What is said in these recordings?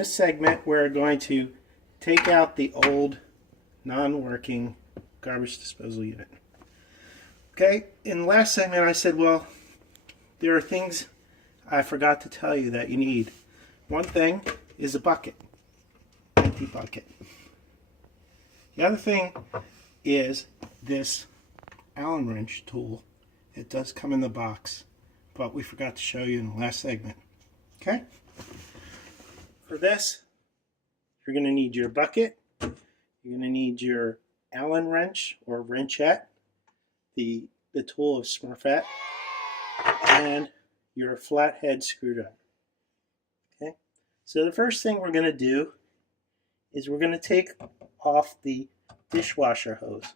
this segment, we're going to take out the old, non-working garbage disposal unit. Okay, in the last segment I said, well, there are things I forgot to tell you that you need. One thing is a bucket, empty bucket. The other thing is this Allen wrench tool. It does come in the box, but we forgot to show you in the last segment. Okay? For this, you're going to need your bucket. You're going to need your Allen wrench or wrenchette, the tool of Smurfette, and your flathead screwdriver. Okay? So the first thing we're going to do is we're going to take off the dishwasher hose.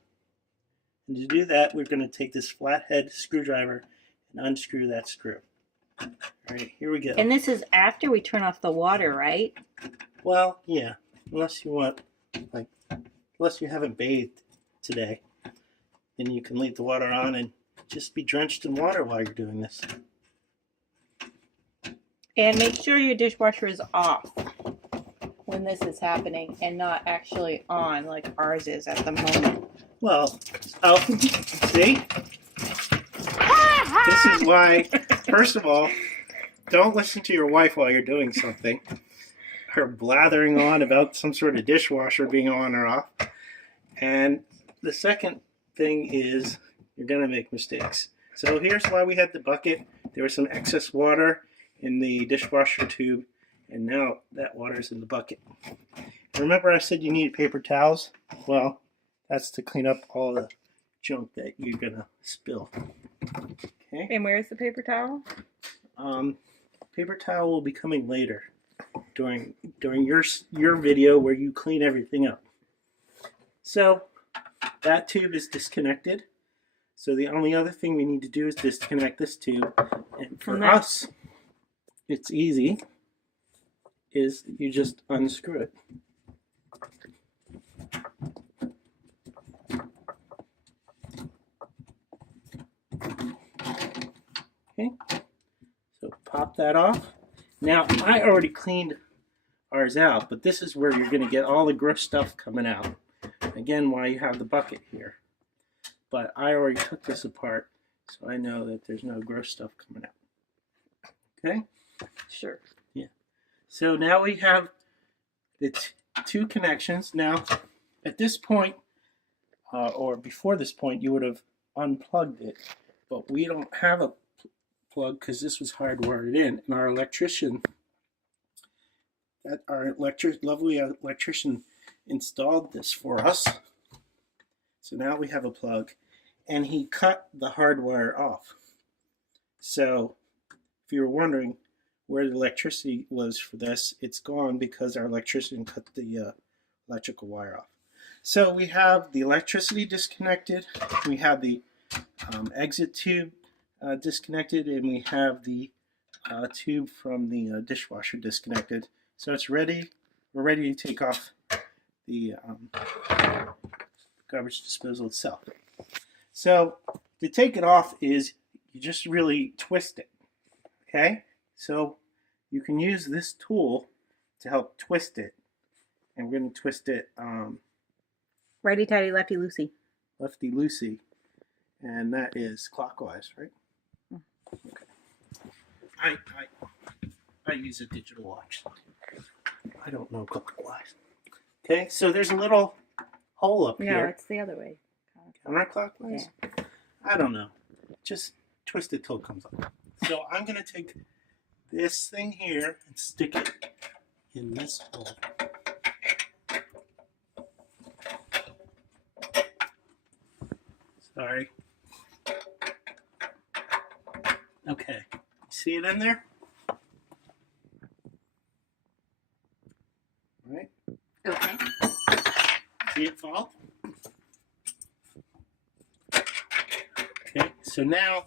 And to do that, we're going to take this flathead screwdriver and unscrew that screw. All right, here we go. And this is after we turn off the water, right? Well, yeah, unless you want, unless you haven't bathed today, then you can leave the water on and just be drenched in water while you're doing this. And make sure your dishwasher is off when this is happening and not actually on like ours is at the moment. Well, oh, see? This is why, first of all, don't listen to your wife while you're doing something. Her blathering on about some sort of dishwasher being on or off. And the second thing is you're going to make mistakes. So here's why we had the bucket. There was some excess water in the dishwasher tube, and now that water is in the bucket. Remember I said you needed paper towels? Well, that's to clean up all the junk that you're going to spill. Okay. And where's the paper towel? Paper towel will be coming later during your video where you clean everything up. So that tube is disconnected. So the only other thing we need to do is disconnect this tube. And for us, it's easy. Is you just unscrew it. Okay, so pop that off. Now, I already cleaned ours out, but this is where you're going to get all the gross stuff coming out. Again, why you have the bucket here. But I already took this apart, so I know that there's no gross stuff coming out. Okay? Sure. Yeah. So now we have the two connections. Now, at this point, or before this point, you would have unplugged it. But we don't have a plug because this was hardwired in, and our electrician, lovely electrician, installed this for us. So now we have a plug, and he cut the hardwire off. So if you were wondering where the electricity was for this, it's gone because our electrician cut the electrical wire off. So we have the electricity disconnected, we have the exit tube disconnected, and we have the tube from the dishwasher disconnected. So it's ready. We're ready to take off the garbage disposal itself. So to take it off is you just really twist it. Okay? So you can use this tool to help twist it. And we're going to twist it Righty tighty, lefty loosey. lefty loosey. And that is clockwise, right? Okay. I use a digital watch. I don't know clockwise. Okay, so there's a little hole up here. No, it's the other way. Counterclockwise? Yeah. I don't know. Just twist it till it comes up. So I'm going to take this thing here and stick it in this hole. Sorry. Okay. See it in there? All right. Okay. See it fall? Okay, so now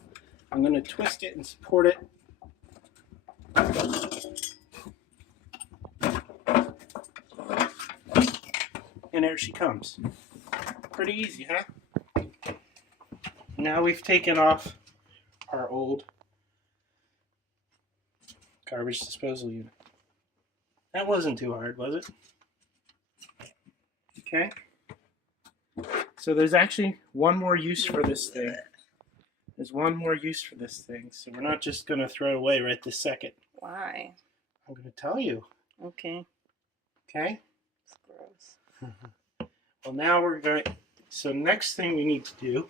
I'm going to twist it and support it. And there she comes. Pretty easy, huh? Now we've taken off our old garbage disposal unit. That wasn't too hard, was it? Okay. So there's actually one more use for this thing. There's one more use for this thing. So we're not just going to throw it away right this second. Why? I'm going to tell you. Okay. Okay? It's gross. Well, now we're going to... So next thing we need to do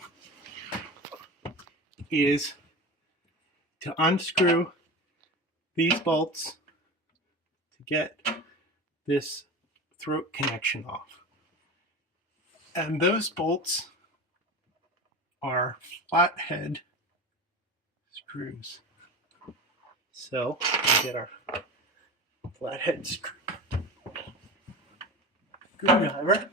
is to unscrew these bolts to get this throat connection off. And those bolts are flathead screws. So we'll get our flathead screwdriver.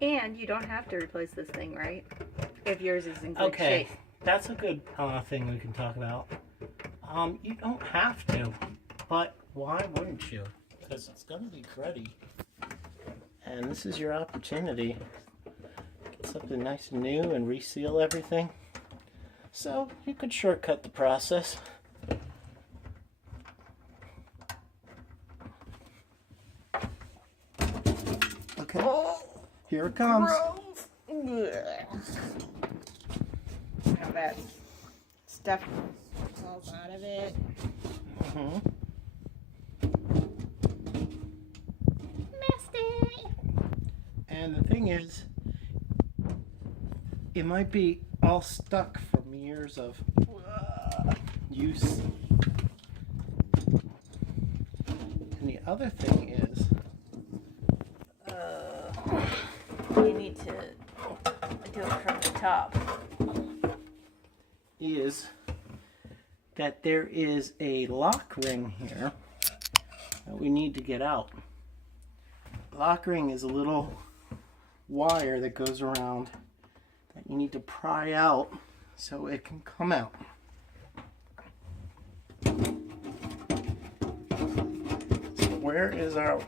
And you don't have to replace this thing, right? If yours is in good shape. That's a good thing we can talk about. You don't have to, but why wouldn't you? Because it's going to be cruddy. And this is your opportunity. Get something nice and new and reseal everything. So you could shortcut the process. Okay. Here it comes. How that stuff falls out of it. Nasty. And the thing is, it might be all stuck from years of use. And the other thing is, you need to do it from the top. is that there is a lock ring here that we need to get out. Lock ring is a little wire that goes around that you need to pry out so it can come out. So where is our...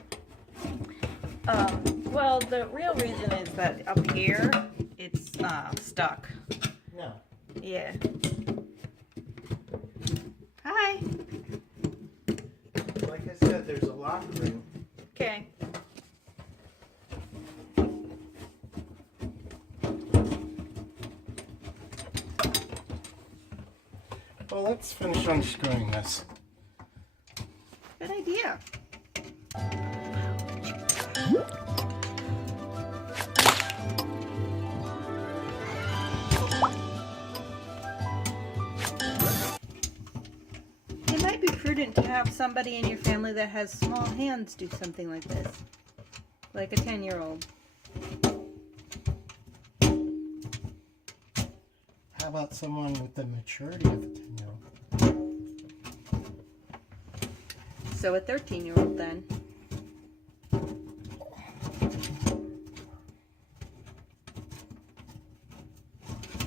Well, the real reason is that up here, it's stuck. No. Yeah. Hi. Like I said, there's a lock ring. Okay. Well, let's finish unscrewing this. Good idea. It might be prudent to have somebody in your family that has small hands do something like this. Like a 10-year-old. How about someone with the maturity of a 10-year-old? So a 13-year-old then.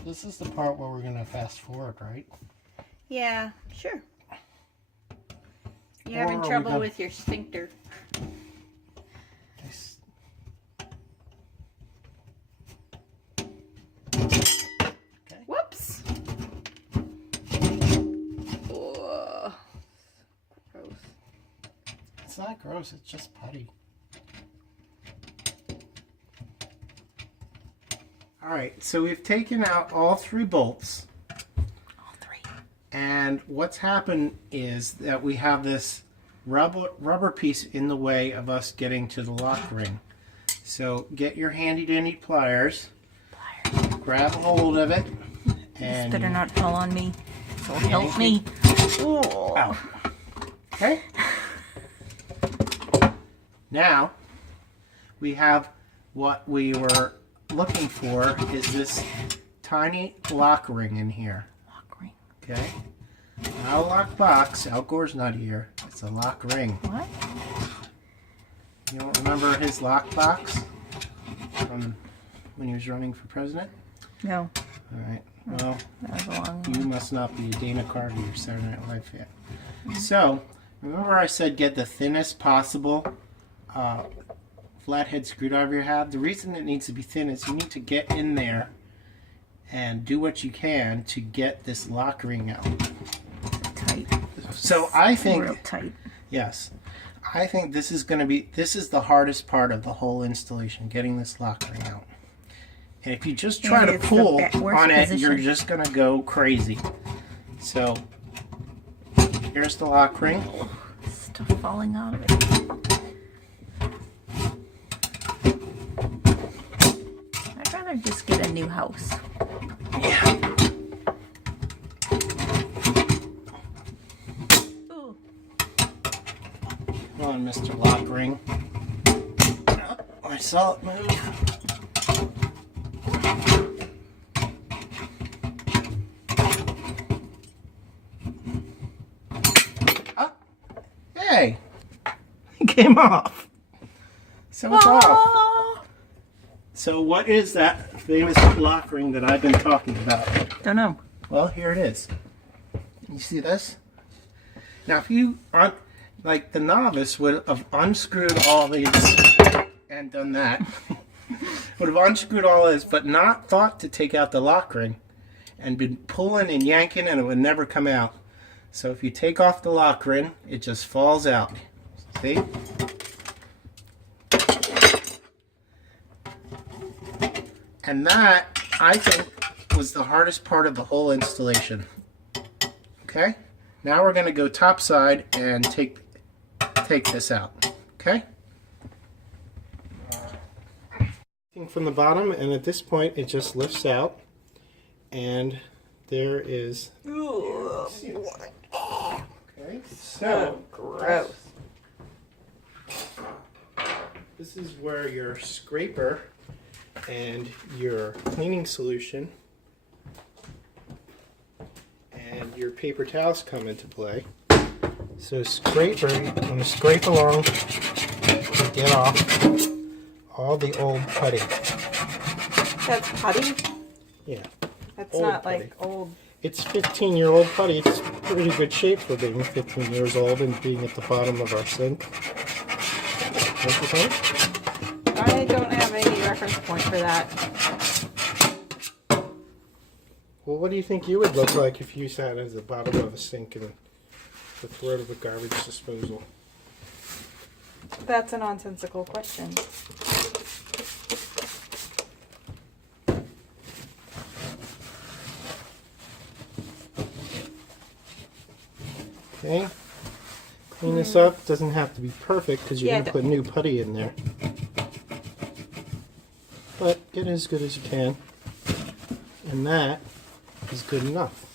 This is the part where we're going to fast forward, right? Yeah, sure. You're Or having are we trouble gonna- with your sphincter. Nice. Whoops! Oh, gross. It's not gross, it's just putty. Alright, so we've taken out all 3 bolts. All 3. And what's happened is that we have this rubber piece in the way of us getting to the lock ring. So get your handy dandy pliers. Grab hold of it. And This better not fall on me. So help me. Oh. out. Okay? Now, we have what we were looking for is this tiny lock ring in here. Lock ring. Okay? Not a lock box. Al Gore's not here. It's a lock ring. What? You don't remember his lock box? From when he was running for president? No. All right. Well, That was a long you one. must not be a Dana Carvey or Saturday Night Live fan. So, remember I said get the thinnest possible flathead screwdriver you have? The reason it needs to be thin is you need to get in there and do what you can to get this lock ring out. Tight. So I think, Real tight. yes, I think this is the hardest part of the whole installation, getting this lock ring out. And if you just try And to it's the pull worst on it, you're position. just going to go crazy. So, here's the lock ring. Stuff falling out of it. I'd rather just get a new house. Yeah. Ooh. Come on, Mr. Lock Ring. Oh, I saw it move. Oh, hey! It came off. So it's off. Oh! So what is that famous lock ring that I've been talking about? Don't know. Well, here it is. You see this? Now, if you aren't, like the novice would have unscrewed all these and done that. Would have unscrewed all this, but not thought to take out the lock ring and been pulling and yanking and it would never come out. So if you take off the lock ring, it just falls out. See? And that, I think, was the hardest part of the whole installation. Okay? Now we're going to go top side and take this out. Okay? From the bottom, and at this point it just lifts out, and there is. Okay, so Gross. this is where your scraper and your cleaning solution and your paper towels come into play. So scraper, I'm going to scrape along to get off all the old putty. That's putty? Yeah. That's Old not putty. like old. It's 15-year-old putty. It's pretty good shape for being 15 years old and being at the bottom of our sink. What you think? I don't have any reference point for that. Well, what do you think you would look like if you sat at the bottom of a sink in the throat of a garbage disposal? That's a nonsensical question. Okay. Clean this up. Doesn't have to be perfect because you're Yeah, going to put new putty in there. But get it as good as you can. And that is good enough.